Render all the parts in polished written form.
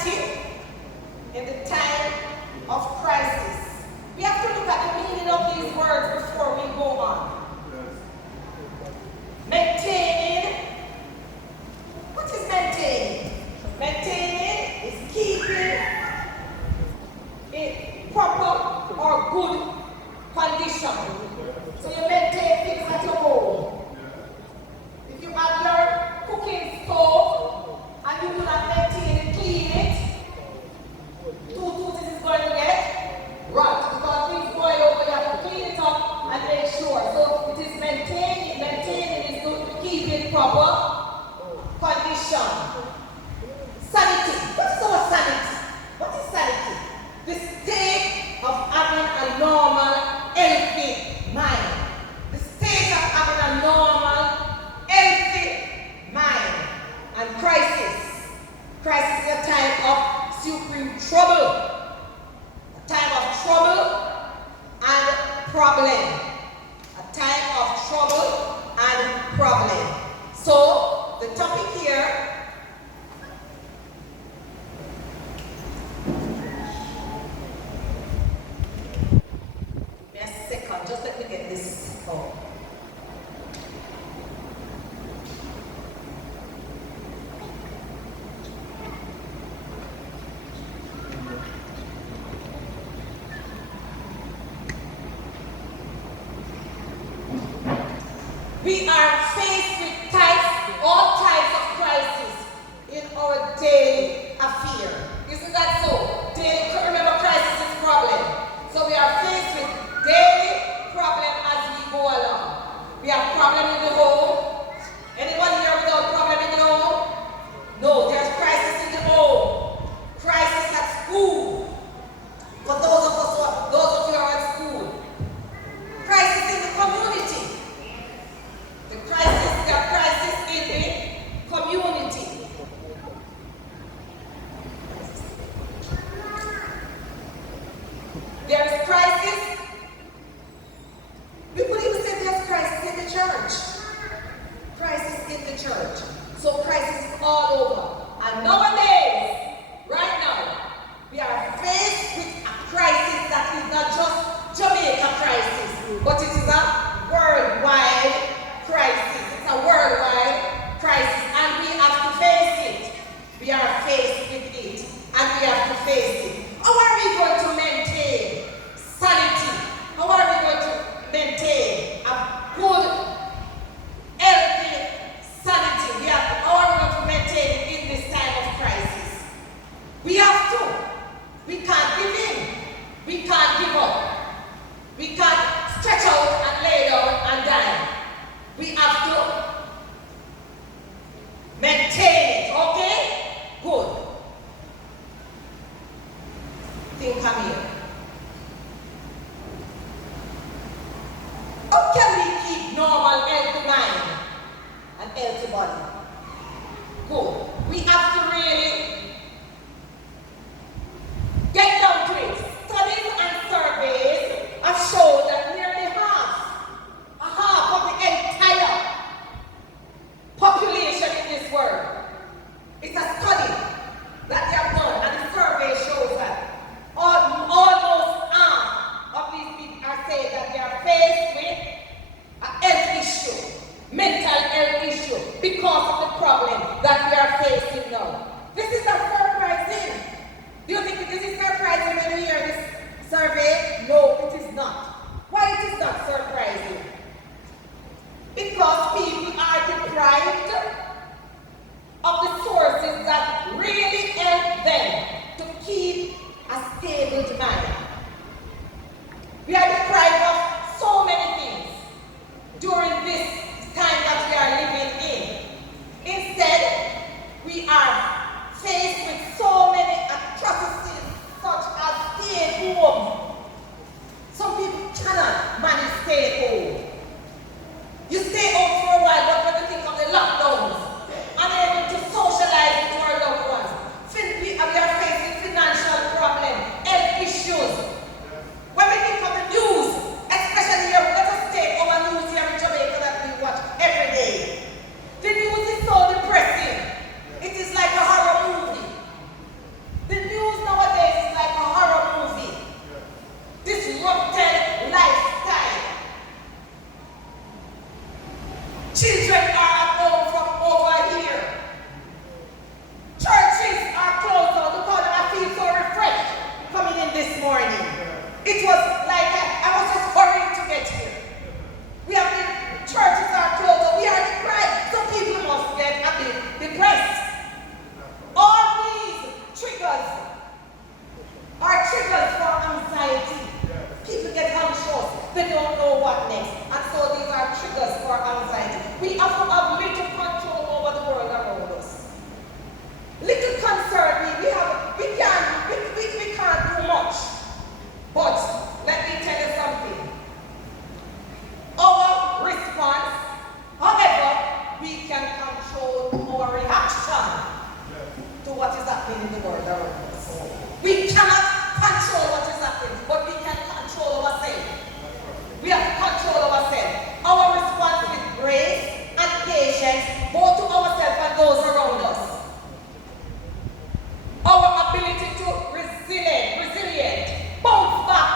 sanity in the time of crisis. We have to look at the meaning of these words before we go on. Maintaining. What is maintaining? Maintaining is keeping in proper or good condition. So you maintain things at your home. If you have your cooking stove and you do not maintain it, clean it, two things is going to get rot. Because things boil over, you have to clean it up and make sure. So it is maintaining is to keep it proper condition. Sanity. What is our sanity? What is sanity? The state of having a normal, healthy mind. The state of having a normal, healthy mind. And crisis. Crisis is a time of supreme trouble. A time of trouble and problem. A time of trouble and problem. So, the topic here just let me get this home. We are faced with all types of crises in our daily affair. Isn't that so? Remember, crisis is problem. So we are faced with daily problem as we go along. We have problem in the home. Anyone here without problem in the home? No, there's crisis in the home. Crisis at school. For those of you who are at school. Crisis in the community. There are crisis in the community. happening in the world around us. We cannot control what is happening, but we can control ourselves. We have to control ourselves. Our response with grace and patience, both to ourselves and those around us. Our ability to resilient, bounce back.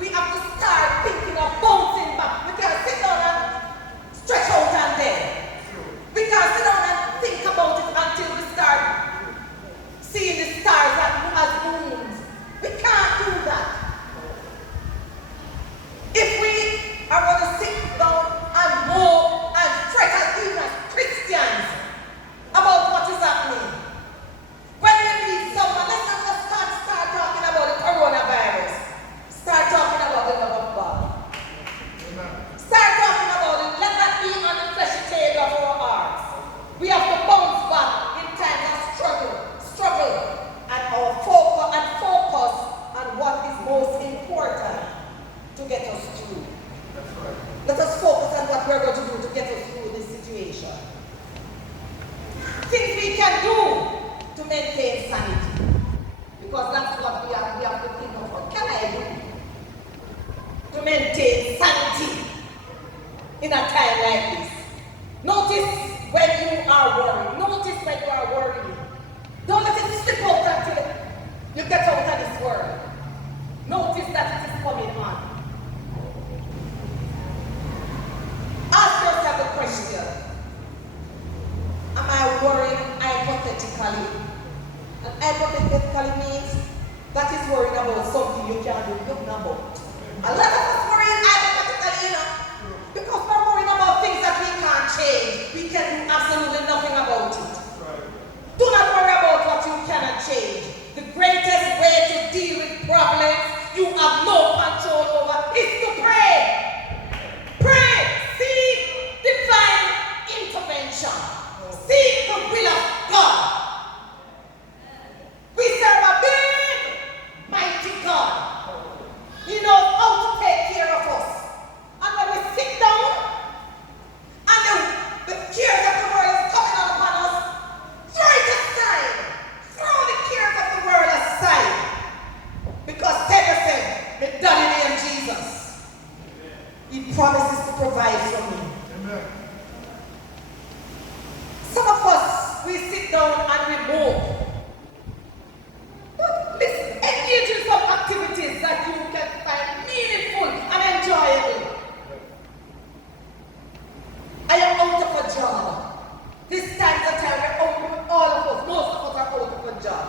We have to start thinking of bouncing back. We can't sit down and stretch out and there. We can't sit down and think about it until we start seeing the stars as moons. We can't do that. If we are going to sit down and mope and fret even as Christians about what is happening, when we meet someone, let's not just start talking about the coronavirus. Start talking about the love of God. Start talking about it. Let that be on the fleshy table of our hearts. We have to bounce back in times of struggle, and our focus on what is most important to get us through. Let us focus on what we're going to do to get us through this situation. Things we can do to maintain sanity. Because that's what we have to think of. What can I do to maintain sanity in a time like this? Notice when you are worried. Notice when you are worried. Don't let it slip out until you get out of this world. Notice that it is coming on. Ask yourself the question. Am I worrying hypothetically? And hypothetically means that is worrying about something you can't do nothing about. A lot of us worrying hypothetically, because we're worrying about things that we can't change. We can do absolutely nothing about it. Do not worry about what you cannot change. The greatest way to deal with problems you have no control over is to pray. Pray. Seek divine intervention. Seek the will of God. We serve a big, mighty God. He knows how to take care of us. And when we sit down and the cares of the world is coming upon us, throw it aside. Throw the cares of the world aside. Because Peter said, "Me done in the name of Jesus." He promises to provide for me. Amen. Some of us, we sit down and we move. But listen, engage in some activities that you can find meaningful and enjoyable. I am out of a job. This time the time we're all of us, most of us are out of a job.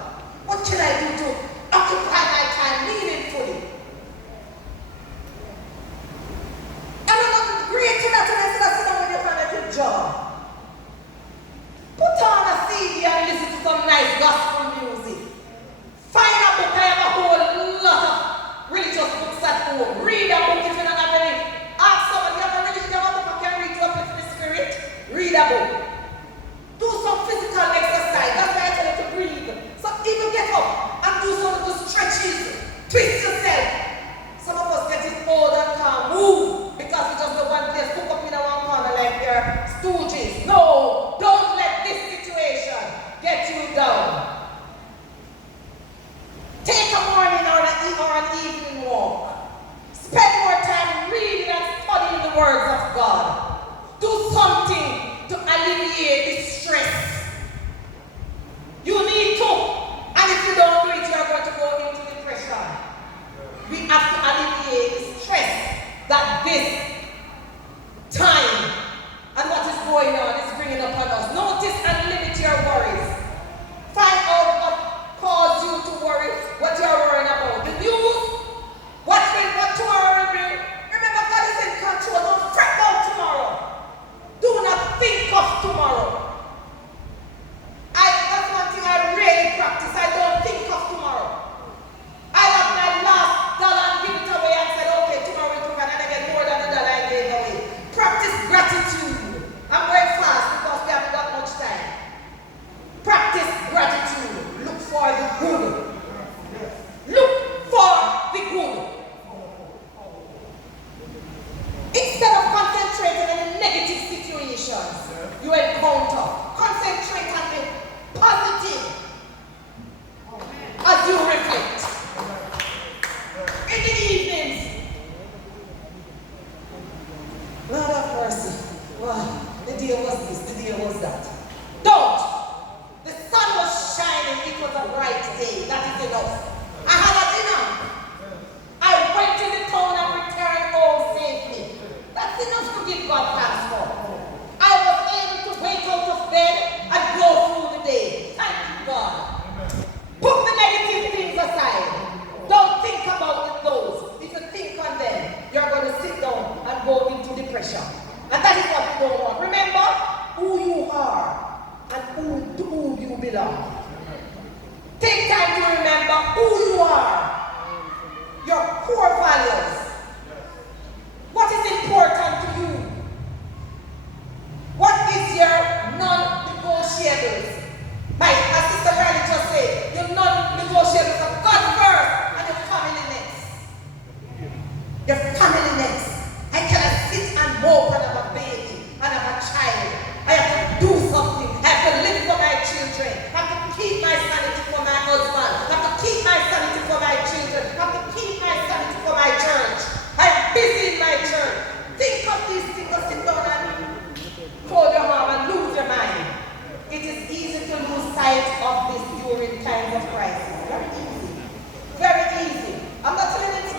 What can I do to occupy my time meaningfully? And I'm not great to that when I sit down with your hand at your job. Put on a CD and listen to some nice gospel music. Find a book. I have a whole lot of religious books at home. Read a book if you don't have any. Ask someone, you have a religion, you have a book I can read to up into the spirit. Read a book. Do some physical exercise. That's why I tell you to breathe. So even get up and do some belong. Take time to remember who you are, your core values. What is important to you? What is your non-negotiables? As Sister Riley just said, your non-negotiables are God first and your family next. Your family next. I cannot sit and mope and have a baby and have a child. I have to do something. I have to live for my children. I have to keep my sanity for my husband. I have to keep my sanity for my children. I have to keep my sanity for my church. I am busy in my church. Think of these things, sit down and fold your arm and lose your mind. It is easy to lose sight of this during times of crisis. Very easy. Very easy. I'm not telling you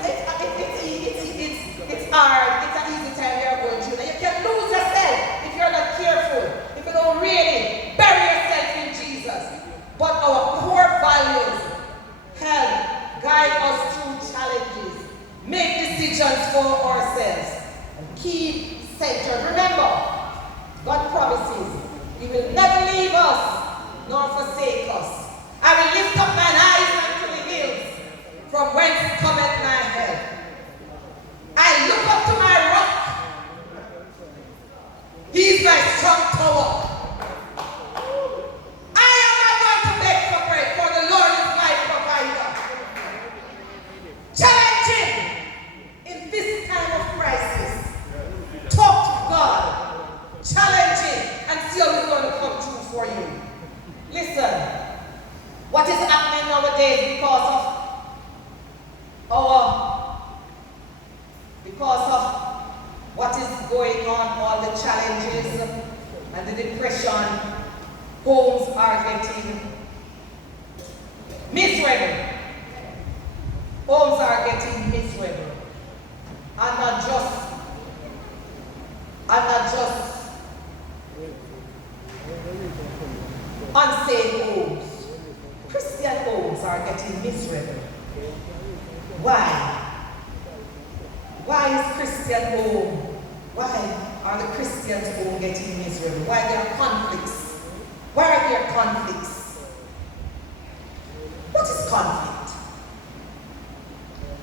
it's hard. It's an easy time we are going through. And you can lose yourself if you're not careful. If you don't really bury yourself in Jesus. But our core values help guide us through challenges. Make decisions for ourselves. And keep centered. Remember, God promises He will never leave us nor forsake us. I will lift up mine eyes unto the hills, from whence cometh my help. I look up to my rock. He is my strong tower. I am not going to beg for bread, for the Lord is my provider. Challenge Him in this time of crisis. Talk to God. Challenge Him and see how He's going to come through for you. Listen, what is happening nowadays because of what is going on, all the challenges and the depression, homes are getting miserable. Homes are getting miserable. And not just unsaved homes. Christian homes are getting miserable. Why? Why is Christian home? Why are the Christians home getting miserable? Why there are conflicts? Why are there conflicts? What is conflict?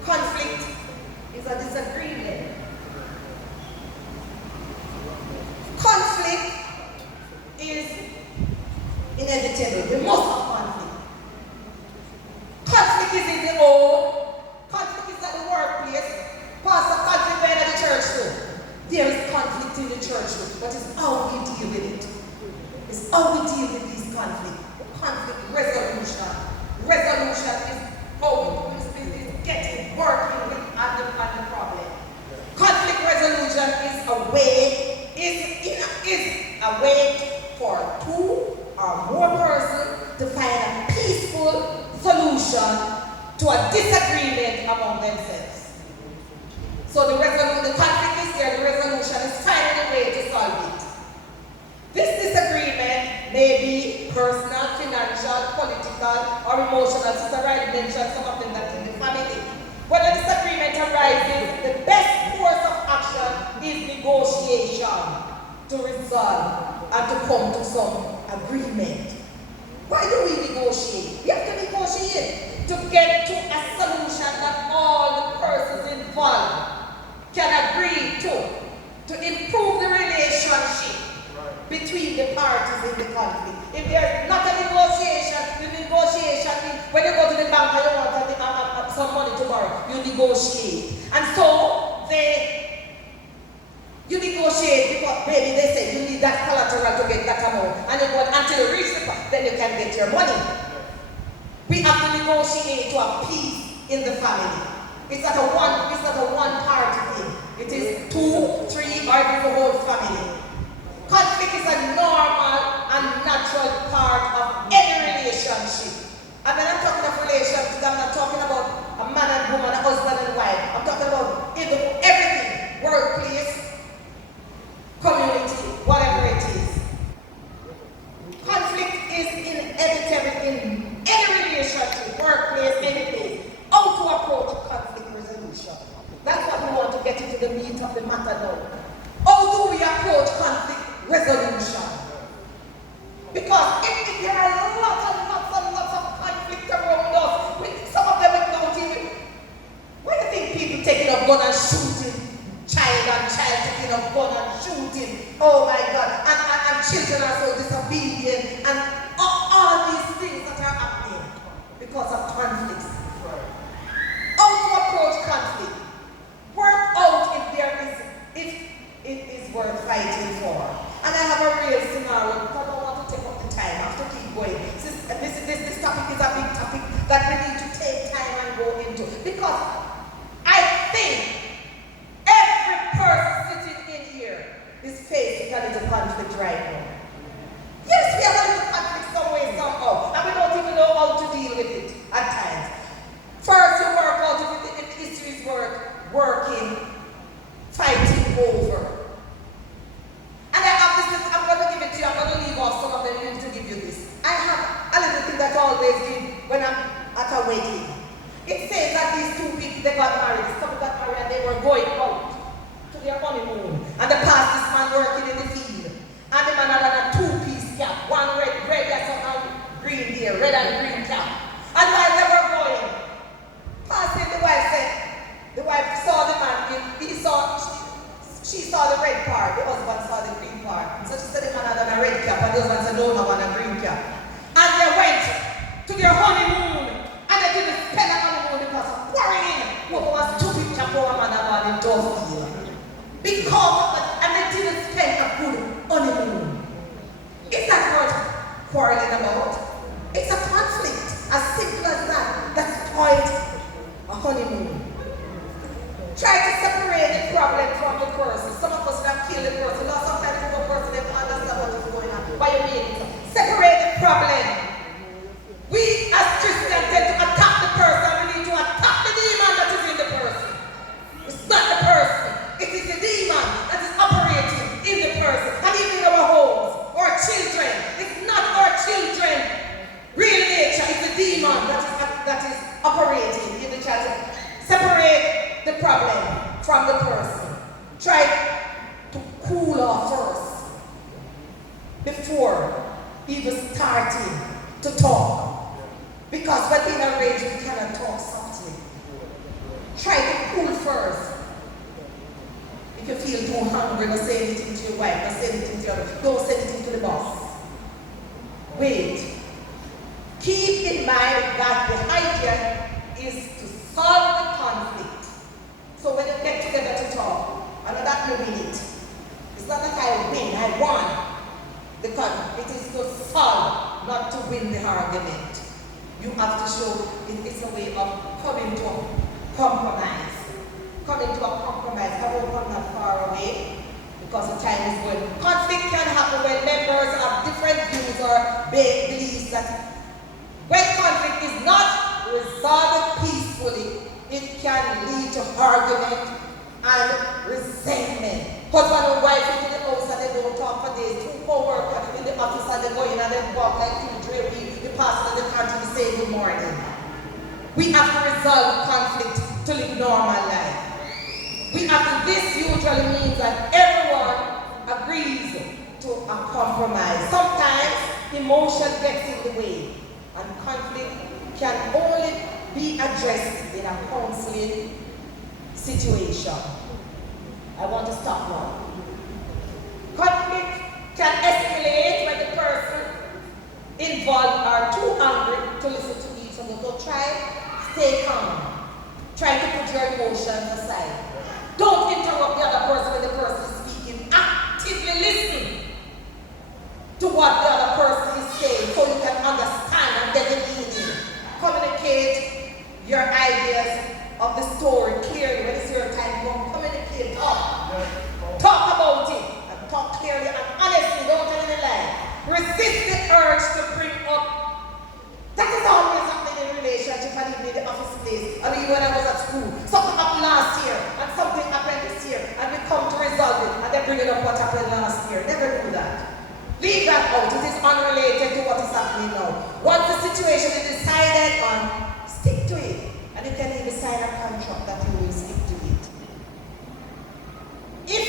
Conflict is a disagreement. Conflict is inevitable. We must have conflict. Conflict is in the home. Conflict is at the workplace. Pastor, conflict where at the church too. There is conflict in the church too. But it's how we deal with it. It's how we deal with these conflicts. Conflict resolution. Resolution is how we getting working with on the problem. Conflict resolution is a way for two or more persons to find a peaceful solution to a disagreement among themselves. So the conflict is there, the resolution is finding a way to solve it. This disagreement may be personal, financial, political, or emotional. Sister Riley mentioned some of them that in the family. When a disagreement arises, the best course of action is negotiation to resolve and to come to some agreement. Why do we negotiate? We have to negotiate to get to a solution that all the persons involved can agree to improve the relationship between the parties in the conflict. If there's not a negotiation, the negotiation means when you go to the bank and you want some money to borrow, you negotiate. And so you negotiate because maybe they say you need that collateral to get that amount, and you go until you reach the point, then you can get your money. We have to negotiate to have peace in the family. It's not a one-party thing. It is 2, 3, or even the whole family. Conflict is a normal and natural part of any relationship. And when I'm talking of relationships, I'm not talking about a man and woman, a husband and wife. I'm talking about everything. Workplace, community, whatever it is. Conflict is inevitable in any relationship, workplace, anything. How to approach conflict resolution. That's what we want to get into the meat of the matter now. How do we approach conflict resolution? Because if there are topic is a big topic that we need to take time and go into. Because I think every person sitting in here is facing a little conflict right now. Yes, we have a little conflict some way, somehow, and we don't even know how to deal with it at times. First, you work out if the issue is working, fighting over. And I have this, I'm going to give it to you, I'm going to leave off some of them to give you this. I have a little thing that I always give when I'm at a wedding. It says that these two people, they got married. This couple got married and they were going out to their honeymoon. And they passed this man working in the field. And the man had a two-piece cap. One red and green here, red and green cap. And while they were going, passing, the wife saw the man, she saw the red part, the husband saw the green part. So she said the man had a red cap and the husband said no, no, a green cap. And they went to their honeymoon and they didn't spend a honeymoon because of quarreling over a stupid cap over a man about in Doveville. Because of that, and they didn't spend a good honeymoon. It's not worth quarreling about. It's a conflict, as simple as that. That's spoiled a honeymoon. Try to separate the problem from the person. Some of us have killed the person. Sometimes the person they don't understand what is going on. Why you mean it? Separate the problem. We as Christians tend to attack the person. We need to attack the demon that is in the person. It's not the person. It is the demon that is operating in the person. And even in our homes, our children. It's not our children. Real nature is the demon that is operating in the child. Separate the problem from the person. Try to cool off first before even starting to talk. Because when in a rage, we cannot talk softly. Try to cool first. If you feel too hungry, don't say anything to your wife, don't say anything to your other, don't say anything to the boss. Wait. Keep in mind that the idea is to solve the conflict. So when you get together to talk, I know that you win it. It's not that I win, I won. The conflict. It is to solve, not to win the argument. You have to show it's a way of coming to a compromise. Coming to a compromise. I won't come that far away because the time is going. Conflict can happen when members have different views or beliefs. That when conflict is not resolved peacefully, it can lead to argument and resentment. Husband and wife into the house and they don't talk for days. Two co-workers in the office and they go in and they walk like children. The pastor and the country say good morning. We have to resolve conflict to live normal life. This usually means that everyone agrees to a compromise. Sometimes emotion gets in the way and conflict can only be addressed in a counseling situation. I want to stop now. Conflict can escalate when the person involved are too angry to listen to each other. So stay calm. Try to put your emotions aside. Don't interrupt the other person when the person is speaking. Actively listen to what the other person is saying so you can understand and get the meaning. Communicate your ideas of the story clearly. When it's your time, go communicate, talk about it, and talk clearly and honestly, don't tell any lie. Resist the urge to bring up. That is always happening in a relationship and even in the office place. I mean, when I was at school, something happened last year and something happened this year, and we come to resolve it, and they're bringing up what happened last year. Never do that. Leave that out. It is unrelated to